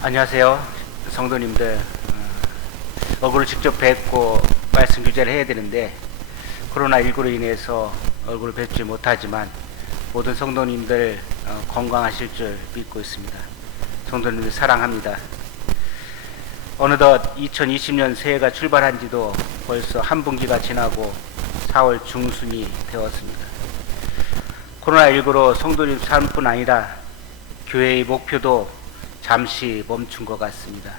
안녕하세요, 성도님들. 얼굴을 직접 뵙고 말씀 교제를 해야 되는데 코로나19로 인해서 얼굴을 뵙지 못하지만 모든 성도님들 건강하실 줄 믿고 있습니다. 성도님들 사랑합니다. 어느덧 2020년 새해가 출발한 지도 벌써 한 분기가 지나고 4월 중순이 되었습니다. 코로나19로 성도님 삶뿐 아니라 교회의 목표도 잠시 멈춘 것 같습니다.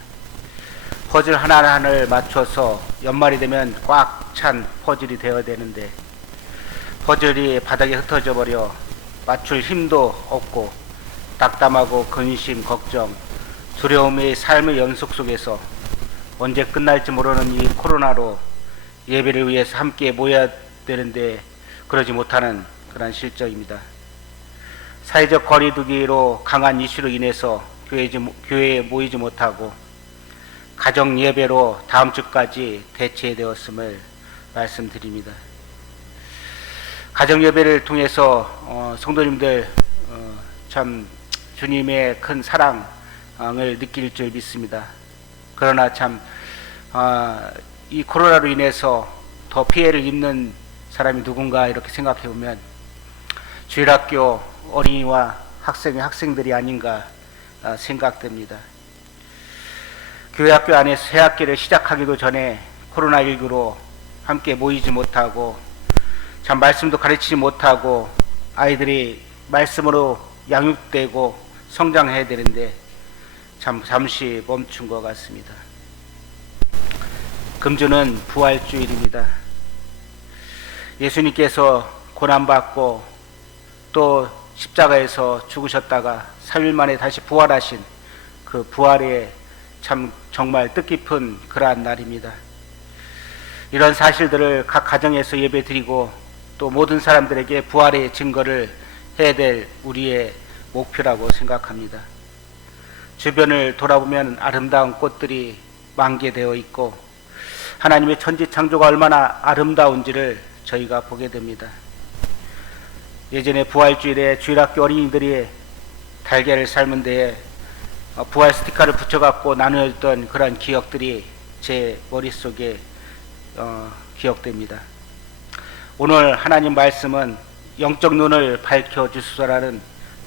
퍼즐 하나하나를 맞춰서 연말이 되면 꽉 찬 퍼즐이 되어야 되는데 퍼즐이 바닥에 흩어져 버려 맞출 힘도 없고 낙담하고 근심, 걱정, 두려움의 삶의 연속 속에서 언제 끝날지 모르는 이 코로나로 예배를 위해서 함께 모여야 되는데 그러지 못하는 그런 실정입니다. 사회적 거리두기로 강한 이슈로 인해서 교회에 모이지 못하고 가정 예배로 다음 주까지 대체되었음을 말씀드립니다. 가정 예배를 통해서 성도님들 참 주님의 큰 사랑을 느낄 줄 믿습니다. 그러나 참 이 코로나로 인해서 더 피해를 입는 사람이 누군가 이렇게 생각해 보면 주일학교 어린이와 학생들이 아닌가 생각됩니다. 교회학교 안에서 새학기를 시작하기도 전에 코로나19로 함께 모이지 못하고 참 말씀도 가르치지 못하고 아이들이 말씀으로 양육되고 성장해야 되는데 참 잠시 멈춘 것 같습니다. 금주는 부활주일입니다. 예수님께서 고난받고 또 십자가에서 죽으셨다가 3일 만에 다시 부활하신 그 부활의 참 정말 뜻깊은 그러한 날입니다. 이런 사실들을 각 가정에서 예배 드리고 또 모든 사람들에게 부활의 증거를 해야 될 우리의 목표라고 생각합니다. 주변을 돌아보면 아름다운 꽃들이 만개되어 있고 하나님의 천지창조가 얼마나 아름다운지를 저희가 보게 됩니다. 예전에 부활주일에 주일학교 어린이들이 달걀을 삶은 데에 부활 스티커를 붙여갖고 나누었던 그런 기억들이 제 머릿속에 기억됩니다. 오늘 하나님 말씀은 영적 눈을 밝혀주소서라는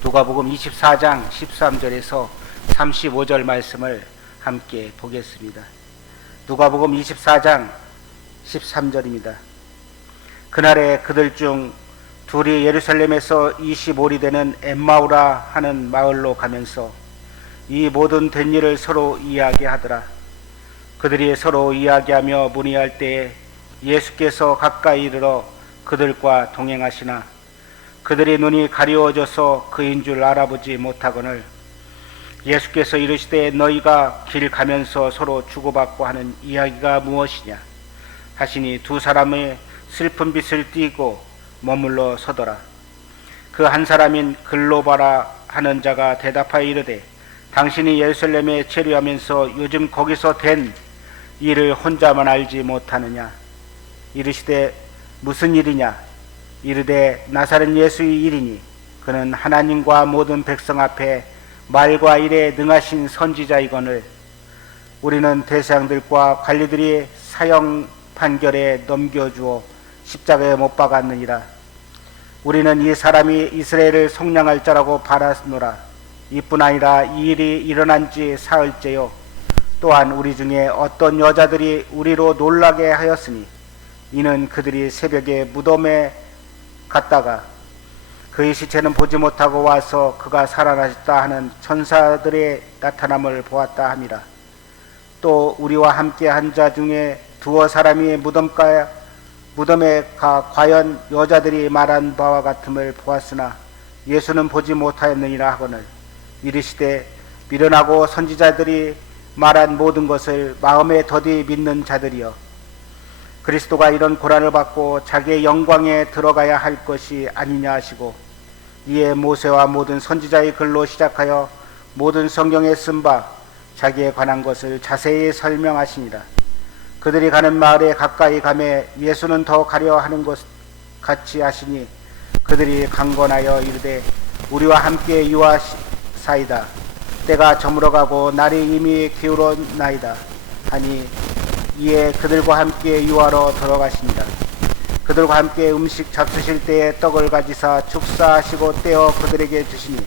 누가복음 24장 13절에서 35절 말씀을 함께 보겠습니다. 누가복음 24장 13절입니다. 그날에 그들 중 둘이 예루살렘에서 25리 되는 엠마오라 하는 마을로 가면서 이 모든 된 일을 서로 이야기하더라. 그들이 서로 이야기하며 문의할 때에 예수께서 가까이 이르러 그들과 동행하시나 그들의 눈이 가리워져서 그인 줄 알아보지 못하거늘 예수께서 이르시되 너희가 길 가면서 서로 주고받고 하는 이야기가 무엇이냐 하시니 두 사람의 슬픈 빛을 띠고 머물러 서더라. 그 한 사람인 글로바라 하는 자가 대답하여 이르되 당신이 예루살렘에 체류하면서 요즘 거기서 된 일을 혼자만 알지 못하느냐. 이르시되 무슨 일이냐. 이르되 나사렛 예수의 일이니 그는 하나님과 모든 백성 앞에 말과 일에 능하신 선지자이거늘 우리는 대사장들과 관리들이 사형 판결에 넘겨주어 십자가에 못 박았느니라. 우리는 이 사람이 이스라엘을 속량할 자라고 바라노라. 이뿐 아니라 이 일이 일어난 지 사흘째요. 또한 우리 중에 어떤 여자들이 우리로 놀라게 하였으니 이는 그들이 새벽에 무덤에 갔다가 그의 시체는 보지 못하고 와서 그가 살아나셨다 하는 천사들의 나타남을 보았다 함이라. 또 우리와 함께 한 자 중에 두어 사람이 무덤에 가 과연 여자들이 말한 바와 같음을 보았으나 예수는 보지 못하였느니라 하거늘 이르시되 미련하고 선지자들이 말한 모든 것을 마음에 더디 믿는 자들이여 그리스도가 이런 고난을 받고 자기의 영광에 들어가야 할 것이 아니냐 하시고 이에 모세와 모든 선지자의 글로 시작하여 모든 성경에 쓴 바 자기에 관한 것을 자세히 설명하시니라. 그들이 가는 마을에 가까이 가매 예수는 더 가려 하는 것 같이 하시니 그들이 강건하여 이르되 우리와 함께 유하사이다. 때가 저물어가고 날이 이미 기울었나이다 하니 이에 그들과 함께 유하로 들어가신다. 그들과 함께 음식 잡수실 때에 떡을 가지사 축사하시고 떼어 그들에게 주시니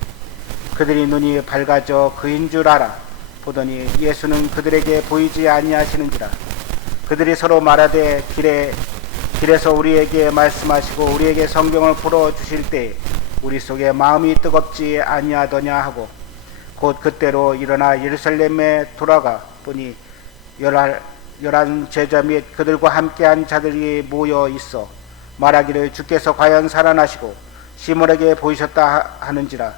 그들이 눈이 밝아져 그인 줄 알아 보더니 예수는 그들에게 보이지 아니하시는지라. 그들이 서로 말하되 길에서 우리에게 말씀하시고 우리에게 성경을 풀어 주실 때 우리 속에 마음이 뜨겁지 아니하더냐 하고 곧 그때로 일어나 예루살렘에 돌아가 보니 열한 제자 및 그들과 함께한 자들이 모여 있어 말하기를 주께서 과연 살아나시고 시몬에게 보이셨다 하는지라.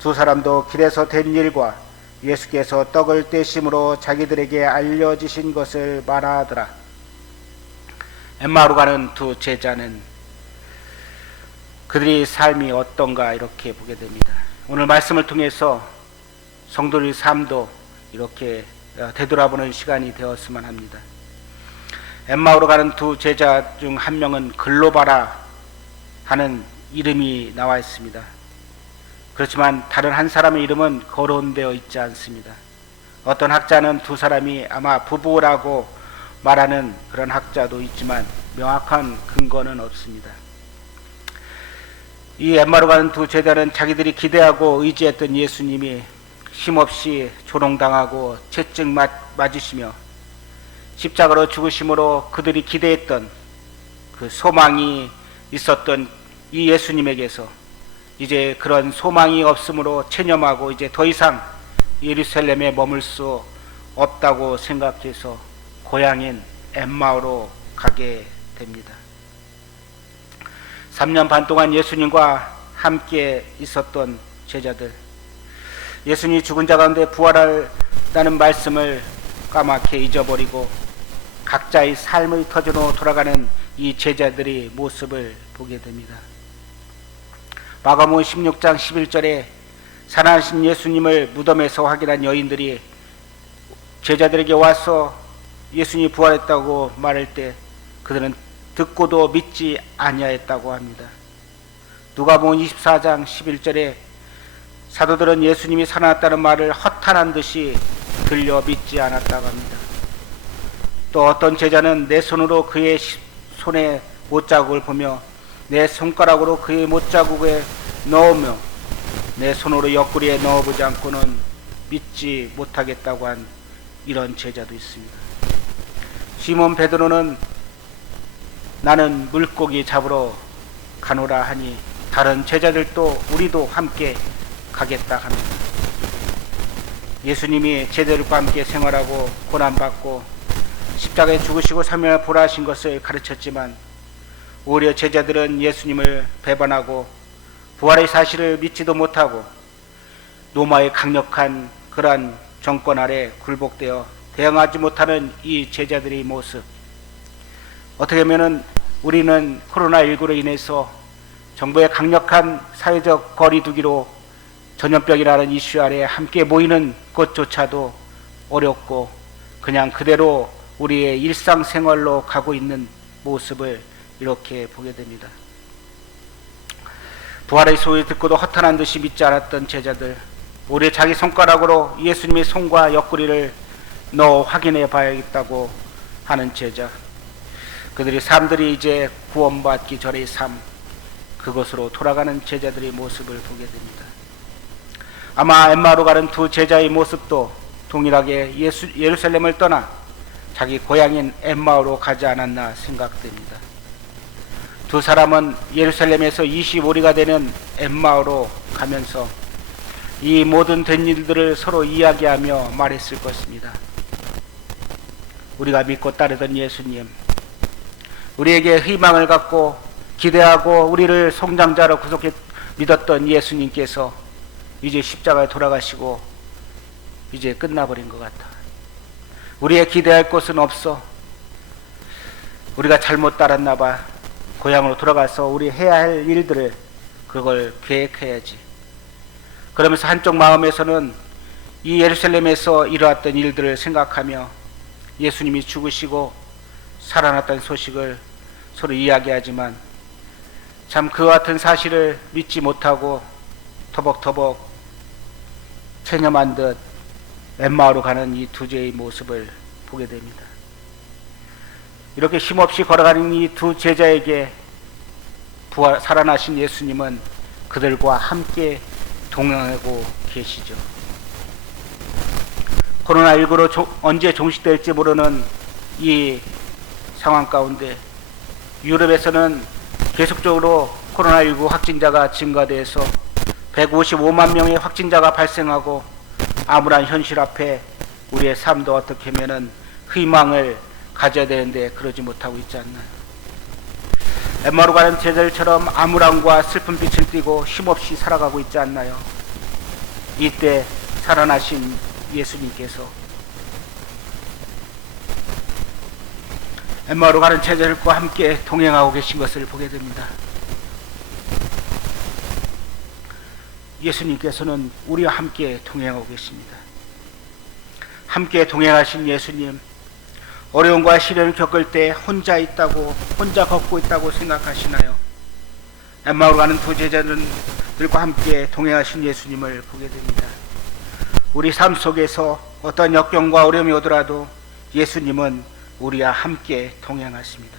두 사람도 길에서 된 일과 예수께서 떡을 떼심으로 자기들에게 알려지신 것을 말하더라. 엠마오로 가는 두 제자는 그들의 삶이 어떤가 이렇게 보게 됩니다. 오늘 말씀을 통해서 성도의 삶도 이렇게 되돌아보는 시간이 되었으면 합니다. 엠마오로 가는 두 제자 중 한 명은 글로바라 하는 이름이 나와 있습니다. 그렇지만 다른 한 사람의 이름은 거론되어 있지 않습니다. 어떤 학자는 두 사람이 아마 부부라고 말하는 그런 학자도 있지만 명확한 근거는 없습니다. 이 엠마오로 가는 두 제자는 자기들이 기대하고 의지했던 예수님이 힘없이 조롱당하고 채찍 맞으시며 십자가로 죽으심으로 그들이 기대했던 그 소망이 있었던 이 예수님에게서 이제 그런 소망이 없으므로 체념하고 이제 더 이상 예루살렘에 머물 수 없다고 생각해서 고향인 엠마오로 가게 됩니다. 3년 반 동안 예수님과 함께 있었던 제자들, 예수님이 죽은 자 가운데 부활한다는 말씀을 까맣게 잊어버리고 각자의 삶의 터전으로 돌아가는 이 제자들의 모습을 보게 됩니다. 마가복음 16장 11절에 살아나신 예수님을 무덤에서 확인한 여인들이 제자들에게 와서 예수님이 부활했다고 말할 때 그들은 듣고도 믿지 아니하였다고 합니다. 누가복음 24장 11절에 사도들은 예수님이 살아났다는 말을 허탄한 듯이 들려 믿지 않았다고 합니다. 또 어떤 제자는 내 손으로 그의 손에 못자국을 보며 내 손가락으로 그의 못자국에 넣으며 내 손으로 옆구리에 넣어보지 않고는 믿지 못하겠다고 한 이런 제자도 있습니다. 시몬 베드로는 나는 물고기 잡으러 가노라 하니 다른 제자들도 우리도 함께 가겠다 합니다. 예수님이 제자들과 함께 생활하고 고난받고 십자가에 죽으시고 3일을 부활하신 것을 가르쳤지만 오히려 제자들은 예수님을 배반하고 부활의 사실을 믿지도 못하고 로마의 강력한 그러한 정권 아래 굴복되어 대응하지 못하는 이 제자들의 모습, 어떻게 보면 우리는 코로나19로 인해서 정부의 강력한 사회적 거리두기로 전염병이라는 이슈 아래 함께 모이는 것조차도 어렵고 그냥 그대로 우리의 일상생활로 가고 있는 모습을 이렇게 보게 됩니다. 부활의 소리 듣고도 허탄한 듯이 믿지 않았던 제자들, 우리 자기 손가락으로 예수님의 손과 옆구리를 넣어 확인해 봐야겠다고 하는 제자, 그들이 삶들이 이제 구원받기 전의 삶, 그것으로 돌아가는 제자들의 모습을 보게 됩니다. 아마 엠마오로 가는 두 제자의 모습도 동일하게 예루살렘을 떠나 자기 고향인 엠마오로 가지 않았나 생각됩니다. 두 사람은 예루살렘에서 25리가 되는 엠마오로 가면서 이 모든 된 일들을 서로 이야기하며 말했을 것입니다. 우리가 믿고 따르던 예수님, 우리에게 희망을 갖고 기대하고 우리를 성장자로 구속해 믿었던 예수님께서 이제 십자가에 돌아가시고 이제 끝나버린 것 같아. 우리의 기대할 곳은 없어. 우리가 잘못 따랐나 봐. 고향으로 돌아가서 우리 해야 할 일들을 그걸 계획해야지. 그러면서 한쪽 마음에서는 이 예루살렘에서 일어났던 일들을 생각하며 예수님이 죽으시고 살아났다는 소식을 서로 이야기하지만 참 그와 같은 사실을 믿지 못하고 터벅터벅 체념한 듯 엠마오로 가는 이 두 제의 모습을 보게 됩니다. 이렇게 힘없이 걸어가는 이 두 제자에게 살아나신 예수님은 그들과 함께 동행하고 계시죠. 코로나19로 언제 종식될지 모르는 이 상황 가운데 유럽에서는 계속적으로 코로나19 확진자가 증가돼서 155만 명의 확진자가 발생하고 암울한 현실 앞에 우리의 삶도 어떻게 하면은 희망을 가져야 되는데 그러지 못하고 있지 않나요? 엠마오로 가는 제자들처럼 암울함과 슬픈 빛을 띠고 힘없이 살아가고 있지 않나요? 이때 살아나신 예수님께서 엠마오로 가는 제자들과 함께 동행하고 계신 것을 보게 됩니다. 예수님께서는 우리와 함께 동행하고 계십니다. 함께 동행하신 예수님, 어려움과 시련을 겪을 때 혼자 걷고 있다고 생각하시나요? 엠마오로 가는 두 제자들과 함께 동행하신 예수님을 보게 됩니다. 우리 삶 속에서 어떤 역경과 어려움이 오더라도 예수님은 우리와 함께 동행하십니다.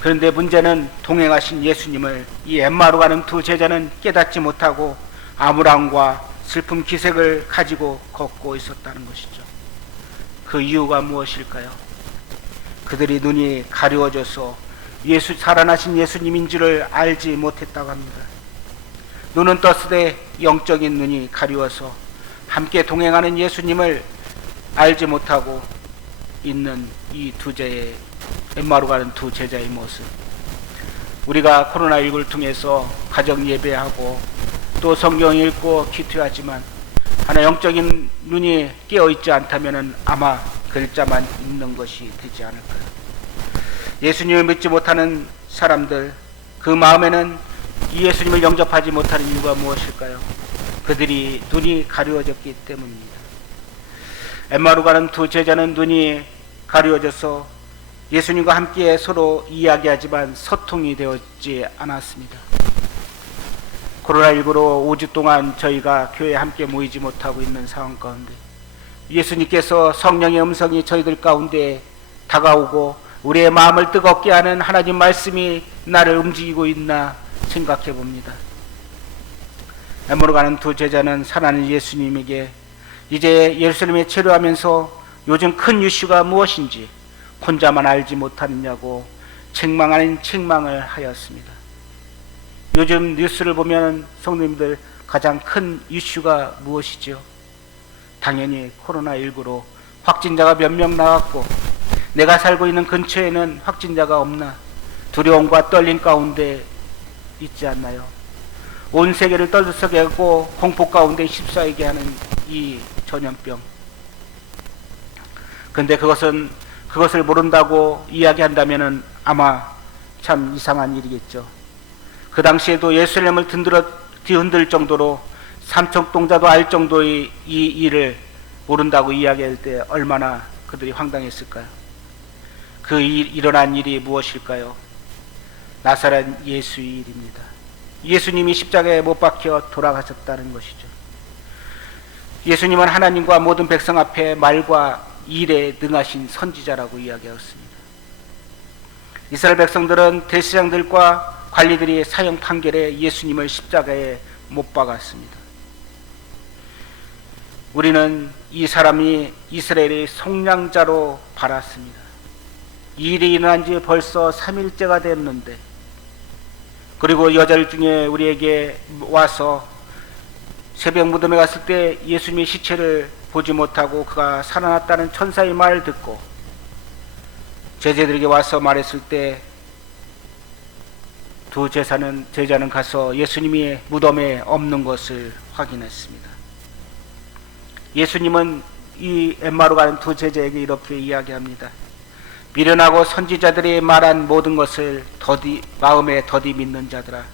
그런데 문제는 동행하신 예수님을 이 엠마오로 가는 두 제자는 깨닫지 못하고 암울함과 슬픔 기색을 가지고 걷고 있었다는 것이죠. 그 이유가 무엇일까요? 그들이 눈이 가려워져서 살아나신 예수님인 줄을 알지 못했다고 합니다. 눈은 떴으되 영적인 눈이 가려워서 함께 동행하는 예수님을 알지 못하고 있는 이 엠마오로 가는 두 제자의 모습. 우리가 코로나19를 통해서 가정 예배하고 또 성경 읽고 기도하지만 하나 영적인 눈이 깨어있지 않다면 아마 글자만 읽는 것이 되지 않을까요? 예수님을 믿지 못하는 사람들, 그 마음에는 이 예수님을 영접하지 못하는 이유가 무엇일까요? 그들이 눈이 가려워졌기 때문입니다. 엠마오로 가는 두 제자는 눈이 가려워져서 예수님과 함께 서로 이야기하지만 소통이 되었지 않았습니다. 코로나19로 5주 동안 저희가 교회에 함께 모이지 못하고 있는 상황 가운데 예수님께서 성령의 음성이 저희들 가운데 다가오고 우리의 마음을 뜨겁게 하는 하나님 말씀이 나를 움직이고 있나 생각해 봅니다. 엠마오로 가는 두 제자는 살아나는 예수님에게 이제 예루살렘에 체류하면서 요즘 큰 이슈가 무엇인지 혼자만 알지 못하느냐고 책망 아닌 책망을 하였습니다. 요즘 뉴스를 보면 성도님들 가장 큰 이슈가 무엇이죠? 당연히 코로나19로 확진자가 몇 명 나왔고 내가 살고 있는 근처에는 확진자가 없나 두려움과 떨림 가운데 있지 않나요? 온 세계를 떨썩게 하고 공포 가운데 휩싸이게 하는 이 전염병. 그런데 그것을 모른다고 이야기한다면 아마 참 이상한 일이겠죠. 그 당시에도 예루살렘을 뒤흔들 정도로 삼척동자도 알 정도의 이 일을 모른다고 이야기할 때 얼마나 그들이 황당했을까요? 일어난 일이 무엇일까요? 나사렛 예수의 일입니다. 예수님이 십자가에 못 박혀 돌아가셨다는 것이죠. 예수님은 하나님과 모든 백성 앞에 말과 일에 능하신 선지자라고 이야기하였습니다. 이스라엘 백성들은 대제사장들과 관리들이 사형 판결에 예수님을 십자가에 못 박았습니다. 우리는 이 사람이 이스라엘의 속량자로 바랐습니다. 이 일이 일어난 지 벌써 3일째가 됐는데, 그리고 여자들 중에 우리에게 와서 새벽 무덤에 갔을 때 예수님의 시체를 보지 못하고 그가 살아났다는 천사의 말을 듣고 제자들에게 와서 말했을 때 두 제자는 가서 예수님이 무덤에 없는 것을 확인했습니다. 예수님은 이 엠마오로 가는 두 제자에게 이렇게 이야기합니다. 미련하고 선지자들이 말한 모든 것을 마음에 더디 믿는 자들아,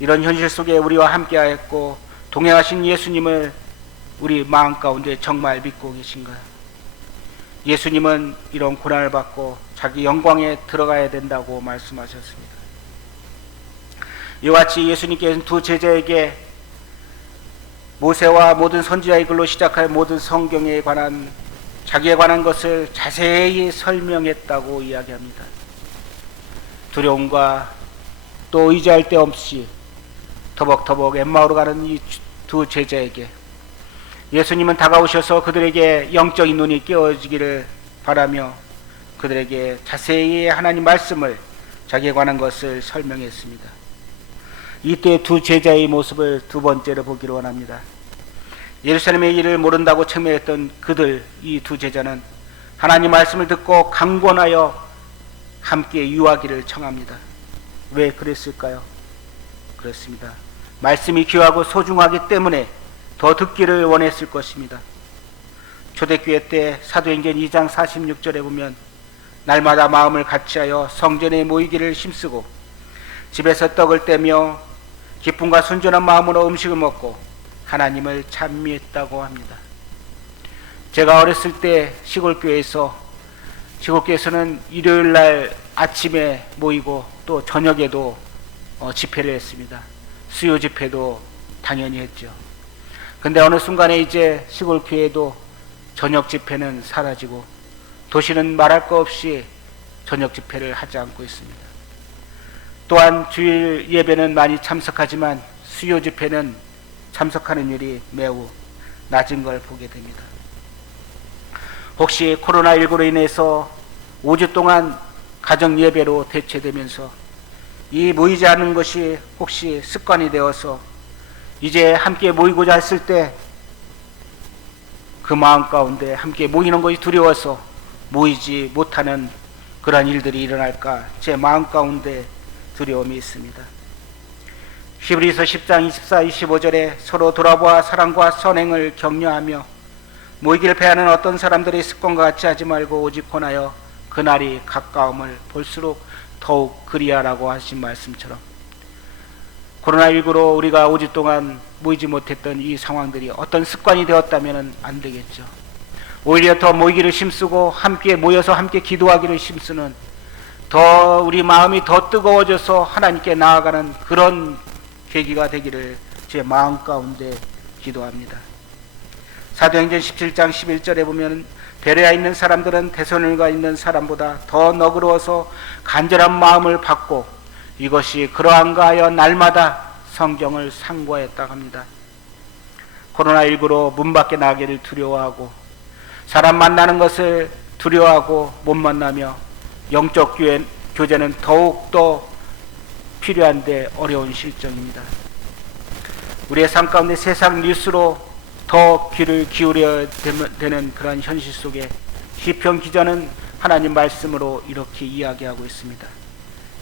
이런 현실 속에 우리와 함께하였고 동행하신 예수님을 우리 마음 가운데 정말 믿고 계신가요? 예수님은 이런 고난을 받고 자기 영광에 들어가야 된다고 말씀하셨습니다. 이와 같이 예수님께서는 두 제자에게 모세와 모든 선지자의 글로 시작할 모든 성경에 관한 자기에 관한 것을 자세히 설명했다고 이야기합니다. 두려움과 또 의지할 데 없이 터벅터벅 엠마오로 가는 이 두 제자에게 예수님은 다가오셔서 그들에게 영적인 눈이 깨어지기를 바라며 그들에게 자세히 하나님 말씀을 자기에 관한 것을 설명했습니다. 이때 두 제자의 모습을 두 번째로 보기를 원합니다. 예루살렘의 일을 모른다고 책망했던 그들, 이 두 제자는 하나님 말씀을 듣고 강권하여 함께 유하기를 청합니다. 왜 그랬을까요? 그렇습니다. 말씀이 귀하고 소중하기 때문에 더 듣기를 원했을 것입니다. 초대교회 때 사도행전 2장 46절에 보면 날마다 마음을 같이하여 성전에 모이기를 힘쓰고 집에서 떡을 떼며 기쁨과 순전한 마음으로 음식을 먹고 하나님을 찬미했다고 합니다. 제가 어렸을 때 시골교회에서는 일요일날 아침에 모이고 또 저녁에도 집회를 했습니다. 수요 집회도 당연히 했죠. 근데 어느 순간에 이제 시골교회도 저녁 집회는 사라지고 도시는 말할 거 없이 저녁 집회를 하지 않고 있습니다. 또한 주일 예배는 많이 참석하지만 수요 집회는 참석하는 일이 매우 낮은 걸 보게 됩니다. 혹시 코로나19로 인해서 5주 동안 가정 예배로 대체되면서 이 모이지 않는 것이 혹시 습관이 되어서 이제 함께 모이고자 했을 때 그 마음 가운데 함께 모이는 것이 두려워서 모이지 못하는 그런 일들이 일어날까 제 마음 가운데 두려움이 있습니다. 히브리서 10장 24, 25절에 서로 돌아보아 사랑과 선행을 격려하며 모이기를 패하는 어떤 사람들의 습관과 같이 하지 말고 오직 권하여 그날이 가까움을 볼수록 더욱 그리하라고 하신 말씀처럼 코로나19로 우리가 5주 동안 모이지 못했던 이 상황들이 어떤 습관이 되었다면 안 되겠죠. 오히려 더 모이기를 힘쓰고 함께 모여서 함께 기도하기를 힘쓰는 더 우리 마음이 더 뜨거워져서 하나님께 나아가는 그런 계기가 되기를 제 마음 가운데 기도합니다. 사도행전 17장 11절에 보면 베레아에 있는 사람들은 데살로니가에 있는 사람보다 더 너그러워서 간절한 마음을 받고 이것이 그러한가 하여 날마다 성경을 상고하였다고 합니다. 코로나19로 문 밖에 나가기를 두려워하고 사람 만나는 것을 두려워하고 못 만나며 영적 교제는 더욱더 필요한데 어려운 실정입니다. 우리의 삶 가운데 세상 뉴스로 더 귀를 기울여야 되는 그런 현실 속에 시편 기자는 하나님 말씀으로 이렇게 이야기하고 있습니다.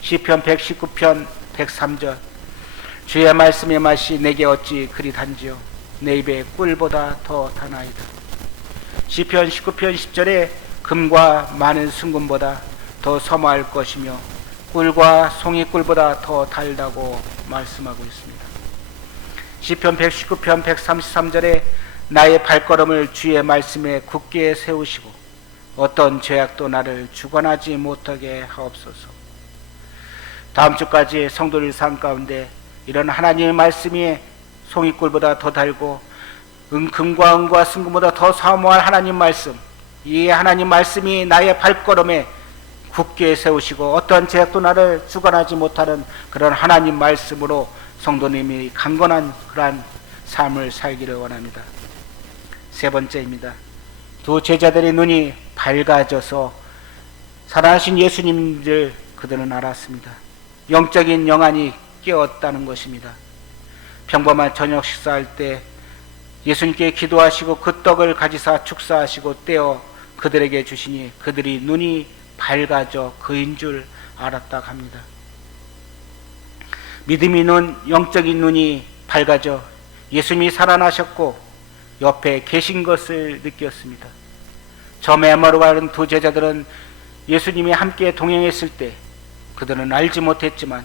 시편 119편 103절 주의 말씀의 맛이 내게 어찌 그리 단지요 내 입에 꿀보다 더 다나이다. 시편 19편 10절에 금과 많은 순금보다 더 서무할 것이며 꿀과 송이꿀보다 더 달다고 말씀하고 있습니다. 시편 119편 133절에 나의 발걸음을 주의 말씀에 굳게 세우시고 어떤 죄악도 나를 주관하지 못하게 하옵소서. 다음 주까지 성도들 삶 가운데 이런 하나님의 말씀이 송이꿀보다 더 달고 금과 은과 순금보다 더 사모할 하나님 말씀, 이 하나님 말씀이 나의 발걸음에 굳게 세우시고 어떤 죄악도 나를 주관하지 못하는 그런 하나님 말씀으로 성도님이 강건한 그러한 삶을 살기를 원합니다. 세 번째입니다. 두 제자들의 눈이 밝아져서 살아나신 예수님을 그들은 알았습니다. 영적인 영안이 깨었다는 것입니다. 평범한 저녁 식사할 때 예수님께 기도하시고 그 떡을 가지사 축사하시고 떼어 그들에게 주시니 그들이 눈이 밝아져 그인 줄 알았다고 합니다. 믿음이 눈, 영적인 눈이 밝아져 예수님이 살아나셨고 옆에 계신 것을 느꼈습니다. 처음에 엠마오로 가는 두 제자들은 예수님이 함께 동행했을 때 그들은 알지 못했지만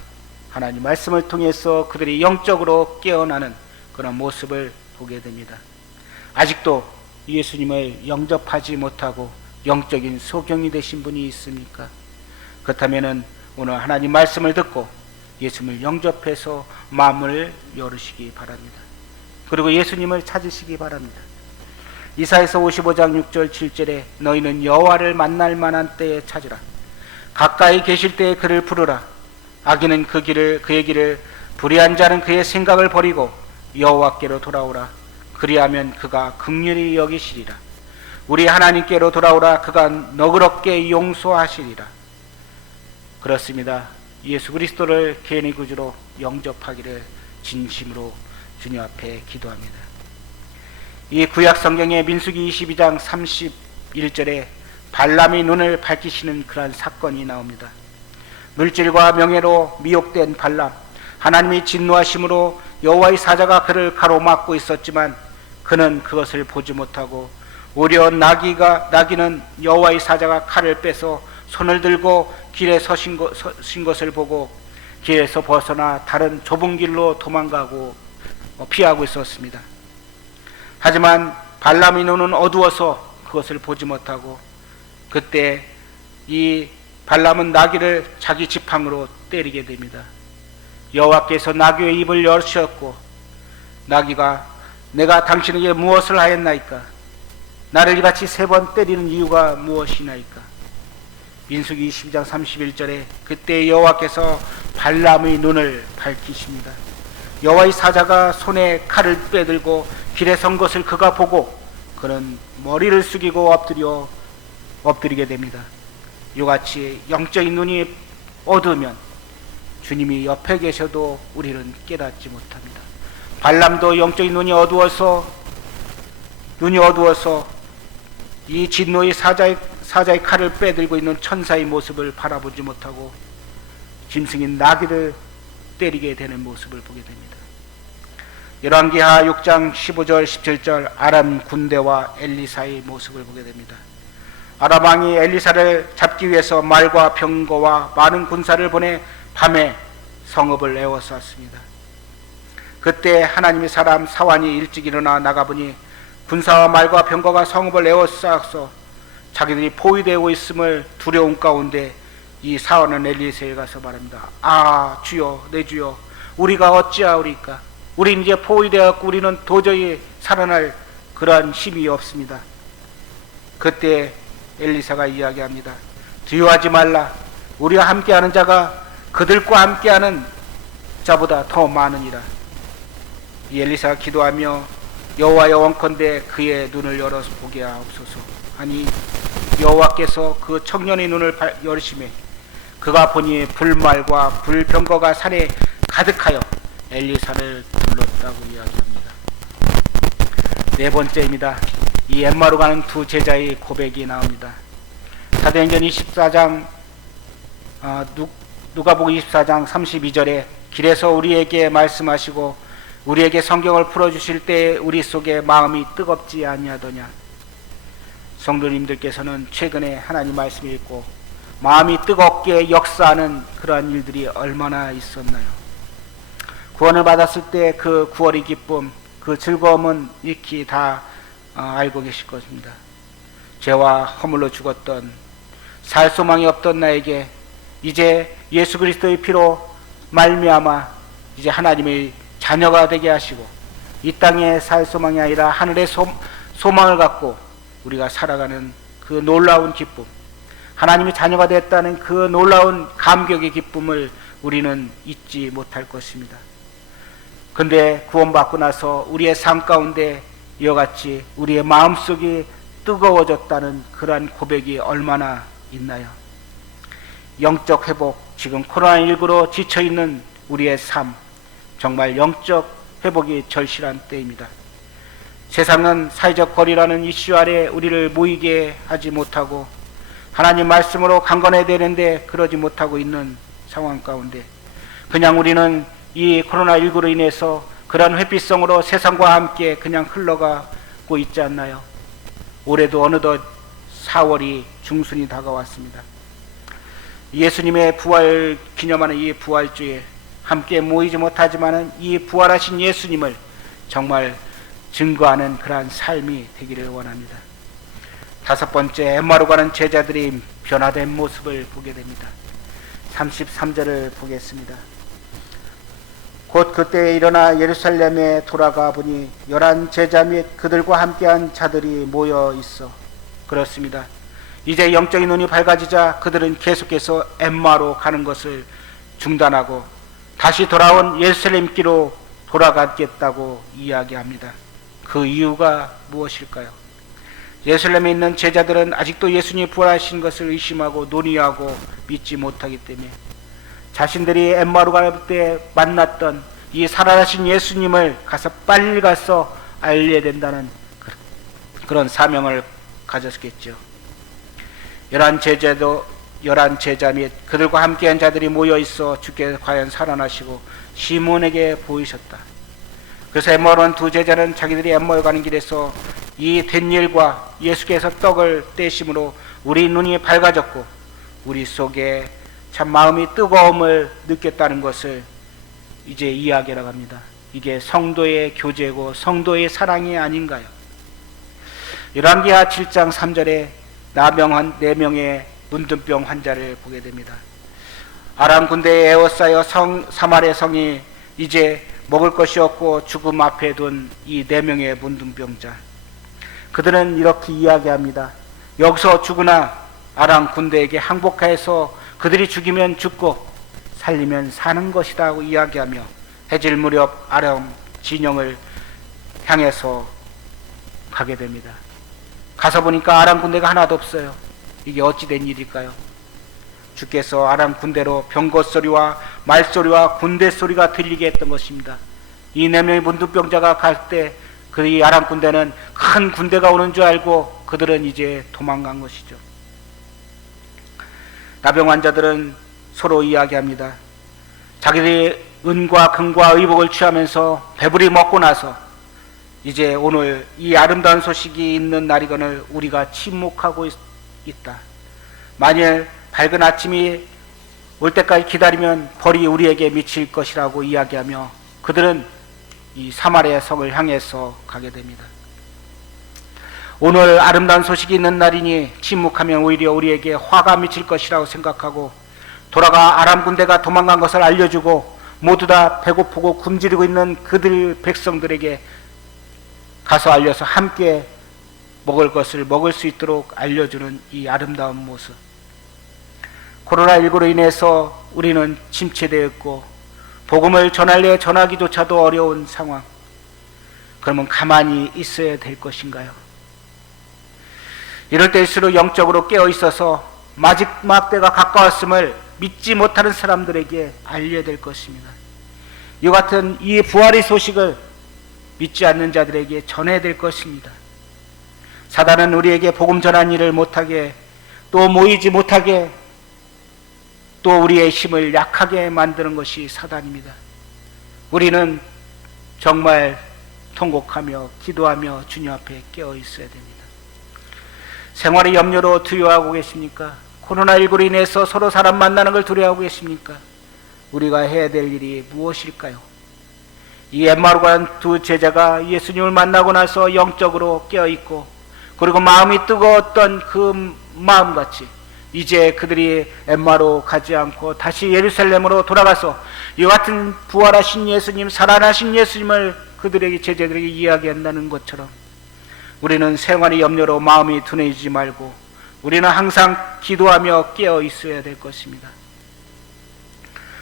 하나님 말씀을 통해서 그들이 영적으로 깨어나는 그런 모습을 보게 됩니다. 아직도 예수님을 영접하지 못하고 영적인 소경이 되신 분이 있습니까? 그렇다면 오늘 하나님 말씀을 듣고 예수님을 영접해서 마음을 열으시기 바랍니다. 그리고 예수님을 찾으시기 바랍니다. 이사야서 55장 6절 7절에 너희는 여호와를 만날 만한 때에 찾으라. 가까이 계실 때에 그를 부르라. 악인은 그의 길을, 불의한 자는 그의 생각을 버리고 여호와께로 돌아오라. 그리하면 그가 긍휼히 여기시리라. 우리 하나님께로 돌아오라. 그가 너그럽게 용서하시리라. 그렇습니다. 예수 그리스도를 개인의 구주로 영접하기를 진심으로 주님 앞에 기도합니다. 이 구약 성경의 민수기 22장 31절에 발람이 눈을 밝히시는 그러한 사건이 나옵니다. 물질과 명예로 미혹된 발람, 하나님이 진노하심으로 여호와의 사자가 그를 가로막고 있었지만 그는 그것을 보지 못하고 오히려 나귀는 여호와의 사자가 칼을 빼서 손을 들고 길에 서신 것을 보고 길에서 벗어나 다른 좁은 길로 도망가고 피하고 있었습니다. 하지만 발람의 눈은 어두워서 그것을 보지 못하고 그때 이 발람은 나귀를 자기 지팡이로 때리게 됩니다. 여호와께서 나귀의 입을 여셨고 나귀가 내가 당신에게 무엇을 하였나이까? 나를 이같이 3번 때리는 이유가 무엇이나이까? 민수기 22장 31절에 그때 여호와께서 발람의 눈을 밝히십니다. 여호와의 사자가 손에 칼을 빼들고 길에 선 것을 그가 보고 그는 머리를 숙이고 엎드리게 됩니다. 이같이 영적인 눈이 어두우면 주님이 옆에 계셔도 우리는 깨닫지 못합니다. 발람도 영적인 눈이 어두워서 이 진노의 사자의 칼을 빼들고 있는 천사의 모습을 바라보지 못하고 짐승인 나귀를 때리게 되는 모습을 보게 됩니다. 열왕기하 6장 15절 17절 아람 군대와 엘리사의 모습을 보게 됩니다. 아람 왕이 엘리사를 잡기 위해서 말과 병거와 많은 군사를 보내 밤에 성읍을 에워쌌습니다. 그때 하나님의 사람 사환이 일찍 일어나 나가보니 군사와 말과 병거가 성읍을 에워싸서 자기들이 포위되고 있음을 두려움 가운데 이 사환은 엘리사에 가서 말합니다. 아 주여 내 주여 우리가 어찌하오리까? 우린 이제 포위되었고 우리는 도저히 살아날 그러한 힘이 없습니다. 그때 엘리사가 이야기합니다. 두려워하지 말라. 우리와 함께하는 자가 그들과 함께하는 자보다 더 많으니라. 이 엘리사가 기도하며 여호와여 원컨대 그의 눈을 열어서 보게 하옵소서 하니 여호와께서 그 청년의 눈을 열으시매 그가 보니 불말과 불병거가 산에 가득하여 엘리사를 둘렀다고 이야기합니다. 4번째입니다. 이 엠마로 가는 2 제자의 고백이 나옵니다. 사도행전 24장 누가복음 24장 32절에 길에서 우리에게 말씀하시고 우리에게 성경을 풀어주실 때 우리 속에 마음이 뜨겁지 아니하더냐. 성도님들께서는 최근에 하나님 말씀 읽고 마음이 뜨겁게 역사하는 그러한 일들이 얼마나 있었나요? 구원을 받았을 때 그 구원의 기쁨, 그 즐거움은 익히 다 알고 계실 것입니다. 죄와 허물로 죽었던 살 소망이 없던 나에게 이제 예수 그리스도의 피로 말미암아 이제 하나님의 자녀가 되게 하시고 이 땅에 살 소망이 아니라 하늘의 소망을 갖고 우리가 살아가는 그 놀라운 기쁨, 하나님의 자녀가 됐다는 그 놀라운 감격의 기쁨을 우리는 잊지 못할 것입니다. 근데 구원받고 나서 우리의 삶 가운데 이와 같이 우리의 마음속이 뜨거워졌다는 그러한 고백이 얼마나 있나요? 영적 회복, 지금 코로나19로 지쳐있는 우리의 삶, 정말 영적 회복이 절실한 때입니다. 세상은 사회적 거리라는 이슈 아래 우리를 모이게 하지 못하고 하나님 말씀으로 강건해야 되는데 그러지 못하고 있는 상황 가운데 그냥 우리는 이 코로나19로 인해서 그런 회피성으로 세상과 함께 그냥 흘러가고 있지 않나요? 올해도 어느덧 4월이 중순이 다가왔습니다. 예수님의 부활 기념하는 이 부활주에 함께 모이지 못하지만 이 부활하신 예수님을 정말 증거하는 그러한 삶이 되기를 원합니다. 5번째, 엠마로 가는 제자들이 변화된 모습을 보게 됩니다. 33절을 보겠습니다. 곧 그때 일어나 예루살렘에 돌아가 보니 11 제자 및 그들과 함께한 자들이 모여 있어. 그렇습니다. 이제 영적인 눈이 밝아지자 그들은 계속해서 엠마로 가는 것을 중단하고 다시 돌아온 예루살렘길로 돌아가겠다고 이야기합니다. 그 이유가 무엇일까요? 예루살렘에 있는 제자들은 아직도 예수님이 부활하신 것을 의심하고 논의하고 믿지 못하기 때문에 자신들이 엠마로 갈 때 만났던 이 살아나신 예수님을 빨리 가서 알려야 된다는 그런 사명을 가졌겠죠. 11 제자 및 그들과 함께한 자들이 모여 있어 주께서 과연 살아나시고 시몬에게 보이셨다. 그래서 엠마오로 간 2 제자는 자기들이 엠마오 가는 길에서 이 된 일과 예수께서 떡을 떼심으로 우리 눈이 밝아졌고 우리 속에 참 마음이 뜨거움을 느꼈다는 것을 이제 이야기하라고 합니다. 이게 성도의 교제고 성도의 사랑이 아닌가요? 열왕기하 7장 3절에 나병한 4명의 문둥병 환자를 보게 됩니다. 아람 군대에 에워싸여 사마리아 성이 이제 먹을 것이 없고 죽음 앞에 둔 이 4명의 문둥병자, 그들은 이렇게 이야기합니다. 여기서 죽으나 아람 군대에게 항복하여서 그들이 죽이면 죽고 살리면 사는 것이다 하고 이야기하며 해질 무렵 아람 진영을 향해서 가게 됩니다. 가서 보니까 아람 군대가 하나도 없어요. 이게 어찌 된 일일까요? 주께서 아람 군대로 병거 소리와 말소리와 군대 소리가 들리게 했던 것입니다. 이 4명의 문둥병자가 갈 때 그 이 아람 군대는 큰 군대가 오는 줄 알고 그들은 이제 도망간 것이죠. 나병 환자들은 서로 이야기합니다. 자기들이 은과 금과 의복을 취하면서 배부리 먹고 나서 이제 오늘 이 아름다운 소식이 있는 날이거늘 우리가 침묵하고 있다. 만일 밝은 아침이 올 때까지 기다리면 벌이 우리에게 미칠 것이라고 이야기하며 그들은 이 사마리아 성을 향해서 가게 됩니다. 오늘 아름다운 소식이 있는 날이니 침묵하면 오히려 우리에게 화가 미칠 것이라고 생각하고 돌아가 아람 군대가 도망간 것을 알려주고 모두 다 배고프고 굶주리고 있는 그들 백성들에게 가서 알려서 함께 먹을 것을 먹을 수 있도록 알려주는 이 아름다운 모습. 코로나19로 인해서 우리는 침체되었고 복음을 전하기조차도 어려운 상황. 그러면 가만히 있어야 될 것인가요? 이럴 때일수록 영적으로 깨어 있어서 마지막 때가 가까웠음을 믿지 못하는 사람들에게 알려야 될 것입니다. 이와 같은 이 부활의 소식을 믿지 않는 자들에게 전해야 될 것입니다. 사단은 우리에게 복음 전한 일을 못하게, 또 모이지 못하게, 또 우리의 힘을 약하게 만드는 것이 사단입니다. 우리는 정말 통곡하며 기도하며 주님 앞에 깨어 있어야 됩니다. 생활의 염려로 두려워하고 계십니까? 코로나19로 인해서 서로 사람 만나는 걸 두려워하고 계십니까? 우리가 해야 될 일이 무엇일까요? 이 엠마오로 간 2 제자가 예수님을 만나고 나서 영적으로 깨어있고 그리고 마음이 뜨거웠던 그 마음같이 이제 그들이 엠마로 가지 않고 다시 예루살렘으로 돌아가서 이와 같은 부활하신 예수님, 살아나신 예수님을 그들에게, 제자들에게 이야기한다는 것처럼 우리는 생활의 염려로 마음이 둔해지지 말고 우리는 항상 기도하며 깨어 있어야 될 것입니다.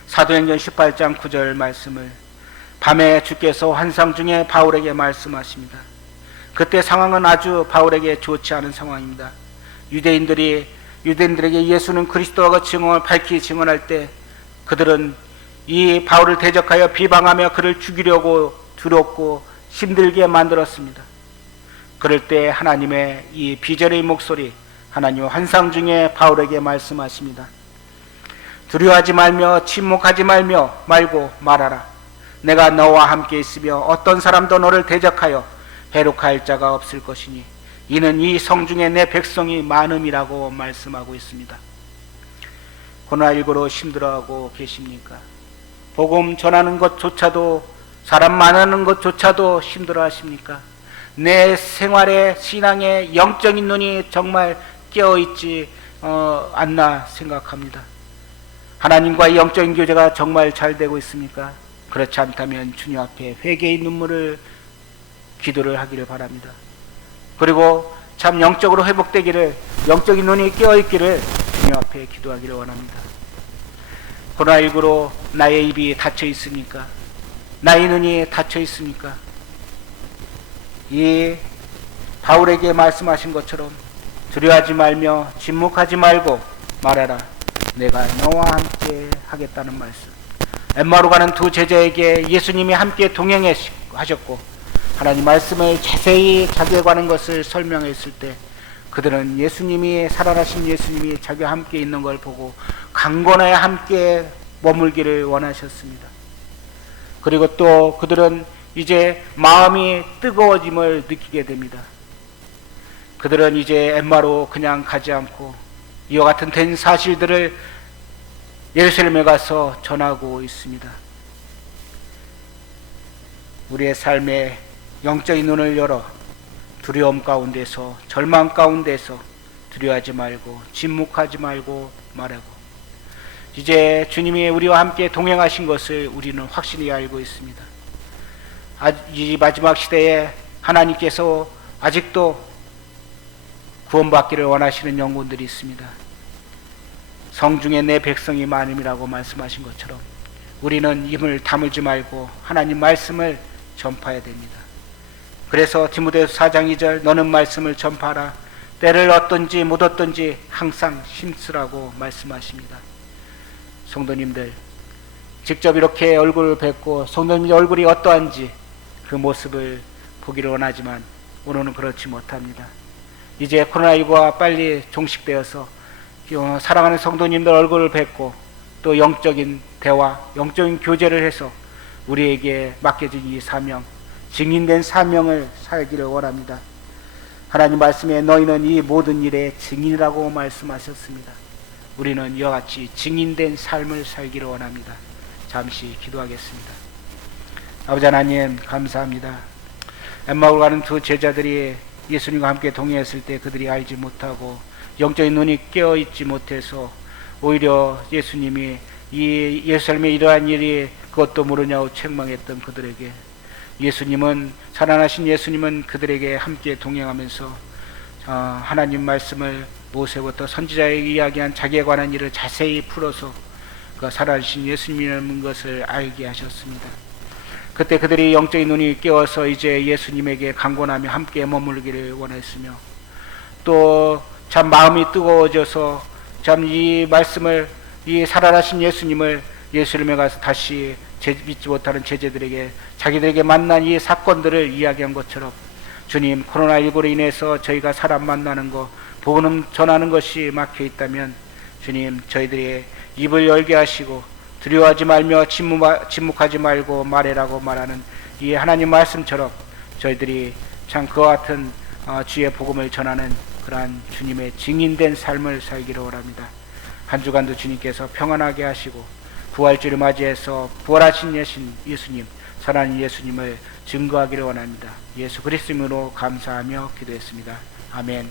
사도행전 18장 9절 말씀을 밤에 주께서 환상 중에 바울에게 말씀하십니다. 그때 상황은 아주 바울에게 좋지 않은 상황입니다. 유대인들에게 예수는 그리스도라고 증언을 밝히 증언할 때 그들은 이 바울을 대적하여 비방하며 그를 죽이려고 두렵고 힘들게 만들었습니다. 그럴 때 하나님의 이 비절의 목소리, 하나님 환상 중에 바울에게 말씀하십니다. 두려워하지 말며 침묵하지 말고 말하라. 내가 너와 함께 있으며 어떤 사람도 너를 대적하여 해롭할 자가 없을 것이니 이는 이 성중에 내 백성이 많음이라고 말씀하고 있습니다. 코로나19로 힘들어하고 계십니까? 복음 전하는 것조차도, 사람 만나는 것조차도 힘들어하십니까? 내 생활에, 신앙에 영적인 눈이 정말 깨어있지 않나 생각합니다. 하나님과의 영적인 교제가 정말 잘 되고 있습니까? 그렇지 않다면 주님 앞에 회개의 눈물을 기도를 하기를 바랍니다. 그리고 참 영적으로 회복되기를, 영적인 눈이 깨어있기를 주님 앞에 기도하기를 원합니다. 코로나19로 나의 입이 닫혀 있습니까? 나의 눈이 닫혀 있습니까? 이 바울에게 말씀하신 것처럼 두려워하지 말며 침묵하지 말고 말하라. 내가 너와 함께 하겠다는 말씀. 엠마오로 가는 두 제자에게 예수님이 함께 동행하셨고 하나님 말씀을 자세히 자기에 관한 것을 설명했을 때 그들은 예수님이, 살아나신 예수님이 자기와 함께 있는 걸 보고 강건하여 함께 머물기를 원하셨습니다. 그리고 또 그들은 이제 마음이 뜨거워짐을 느끼게 됩니다. 그들은 이제 엠마로 그냥 가지 않고 이와 같은 된 사실들을 예루살렘에 가서 전하고 있습니다. 우리의 삶에 영적인 눈을 열어 두려움 가운데서, 절망 가운데서 두려워하지 말고 침묵하지 말고 말하고, 이제 주님이 우리와 함께 동행하신 것을 우리는 확실히 알고 있습니다. 이 마지막 시대에 하나님께서 아직도 구원받기를 원하시는 영혼들이 있습니다. 성중에 내 백성이 많음이라고 말씀하신 것처럼 우리는 입을 다물지 말고 하나님 말씀을 전파해야 됩니다. 그래서 디모데후서 4장 2절 너는 말씀을 전파하라. 때를 얻든지 못 얻든지 항상 힘쓰라고 말씀하십니다. 성도님들, 직접 이렇게 얼굴을 뵙고 성도님의 얼굴이 어떠한지 그 모습을 보기를 원하지만 오늘은 그렇지 못합니다. 이제 코로나19가 빨리 종식되어서 사랑하는 성도님들 얼굴을 뵙고 또 영적인 대화, 영적인 교제를 해서 우리에게 맡겨진 이 사명, 증인된 사명을 살기를 원합니다. 하나님 말씀에 너희는 이 모든 일의 증인이라고 말씀하셨습니다. 우리는 이와 같이 증인된 삶을 살기를 원합니다. 잠시 기도하겠습니다. 아버지 하나님 감사합니다. 엠마오로 가는 두 제자들이 예수님과 함께 동행했을 때 그들이 알지 못하고 영적인 눈이 깨어있지 못해서 오히려 예수님이 이 예루살렘에 이러한 일이 그것도 모르냐고 책망했던 그들에게 예수님은, 살아나신 예수님은 그들에게 함께 동행하면서 하나님 말씀을 모세부터 선지자에게 이야기한 자기에 관한 일을 자세히 풀어서 그 살아나신 예수님이라는 것을 알게 하셨습니다. 그때 그들이 영적인 눈이 깨어서 이제 예수님에게 강권하며 함께 머물기를 원했으며 또 참 마음이 뜨거워져서 참 이 말씀을, 이 살아나신 예수님을 예수님에 가서 다시 믿지 못하는 제자들에게 자기들에게 만난 이 사건들을 이야기한 것처럼 주님, 코로나19로 인해서 저희가 사람 만나는 거, 복음 전하는 것이 막혀 있다면 주님, 저희들의 입을 열게 하시고 두려워하지 말며 침묵하지 말고 말해라고 말하는 이 하나님 말씀처럼 저희들이 참 그와 같은 주의 복음을 전하는 그러한 주님의 증인된 삶을 살기를 원합니다. 한 주간도 주님께서 평안하게 하시고 부활주를 맞이해서 부활하신 예수님, 살아난 예수님을 증거하기를 원합니다. 예수 그리스도 이름으로 감사하며 기도했습니다. 아멘.